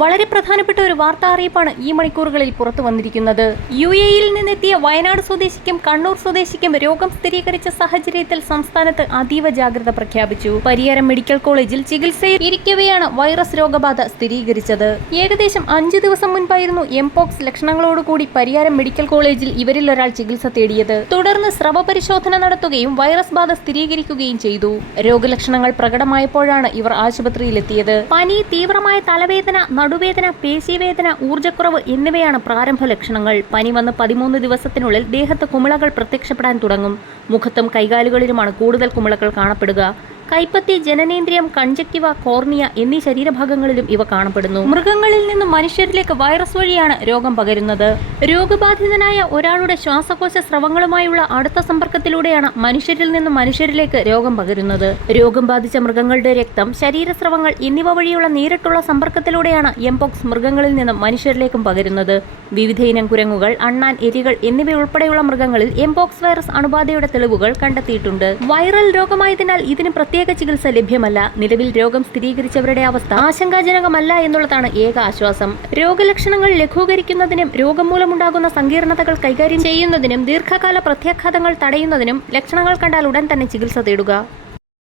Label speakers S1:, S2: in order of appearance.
S1: വളരെ പ്രധാനപ്പെട്ട ഒരു വാർത്താ അറിയിപ്പാണ് ഈ മണിക്കൂറുകളിൽ പുറത്തു വന്നിരിക്കുന്നത്. യു എയിൽ നിന്നെത്തിയ വയനാട് സ്വദേശിക്കും കണ്ണൂർ സ്വദേശിക്കും രോഗം സ്ഥിരീകരിച്ച സാഹചര്യത്തിൽ സംസ്ഥാനത്ത് അതീവ ജാഗ്രത പ്രഖ്യാപിച്ചു. പരിയാരം മെഡിക്കൽ കോളേജിൽ ചികിത്സയിൽ ഇരിക്കവെയാണ് വൈറസ് രോഗബാധ സ്ഥിരീകരിച്ചത്. ഏകദേശം അഞ്ചു ദിവസം മുൻപായിരുന്നു എംപോക്സ് ലക്ഷണങ്ങളോടുകൂടി പരിയാരം മെഡിക്കൽ കോളേജിൽ ഇവരിൽ ഒരാൾ ചികിത്സ തേടിയത്. തുടർന്ന് സ്രവ പരിശോധന നടത്തുകയും വൈറസ് ബാധ സ്ഥിരീകരിക്കുകയും ചെയ്തു. രോഗലക്ഷണങ്ങൾ പ്രകടമായപ്പോഴാണ് ഇവർ ആശുപത്രിയിലെത്തിയത്. പനി തീവ്രമായ തലവേദന നടുവേദന പേശീവേദന ഊർജക്കുറവ് എന്നിവയാണ് പ്രാരംഭ ലക്ഷണങ്ങൾ. പനി വന്ന് പതിമൂന്ന് ദിവസത്തിനുള്ളിൽ ദേഹത്ത് കുമിളകൾ പ്രത്യക്ഷപ്പെടാൻ തുടങ്ങും. മുഖത്തും കൈകാലുകളിലുമാണ് കൂടുതൽ കുമിളകൾ കാണപ്പെടുക. കൈപ്പത്തി ജനനേന്ദ്രിയം കൺജക്റ്റിവ കോർണിയ എന്നീ ശരീരഭാഗങ്ങളിലും ഇവ കാണപ്പെടുന്നു. മൃഗങ്ങളിൽ നിന്നും മനുഷ്യരിലേക്ക് വൈറസ് വഴിയാണ് രോഗം പകരുന്നത്. രോഗബാധിതനായ ഒരാളുടെ ശ്വാസകോശ സ്രവങ്ങളുമായുള്ള അടുത്ത സമ്പർക്കത്തിലൂടെയാണ് മനുഷ്യരിൽ നിന്നും മനുഷ്യരിലേക്ക് രോഗം പകരുന്നത്. രോഗം ബാധിച്ച മൃഗങ്ങളുടെ രക്തം ശരീരസ്രവങ്ങൾ എന്നിവ വഴിയുള്ള നേരിട്ടുള്ള സമ്പർക്കത്തിലൂടെയാണ് എംപോക്സ് മൃഗങ്ങളിൽ നിന്നും മനുഷ്യരിലേക്കും പകരുന്നത്. വിവിധ ഇനം കുരങ്ങുകൾ അണ്ണാൻ എലികൾ എന്നിവയുൾപ്പെടെയുള്ള മൃഗങ്ങളിൽ എംപോക്സ് വൈറസ് അണുബാധയുടെ തെളിവുകൾ കണ്ടെത്തിയിട്ടുണ്ട്. വൈറൽ രോഗമായതിനാൽ ഇതിന് പ്രത്യേക ചികിത്സ ലഭ്യമല്ല. നിലവിൽ രോഗം സ്ഥിരീകരിച്ചവരുടെ അവസ്ഥ ആശങ്കാജനകമല്ല എന്നുള്ളതാണ് ഏക ആശ്വാസം. രോഗലക്ഷണങ്ങൾ ലഘൂകരിക്കുന്നതിനും രോഗം മൂലമുണ്ടാകുന്ന സങ്കീർണതകൾ കൈകാര്യം ചെയ്യുന്നതിനും ദീർഘകാല പ്രത്യാഘാതങ്ങൾ തടയുന്നതിനും ലക്ഷണങ്ങൾ കണ്ടാൽ ഉടൻ തന്നെ ചികിത്സ തേടുക.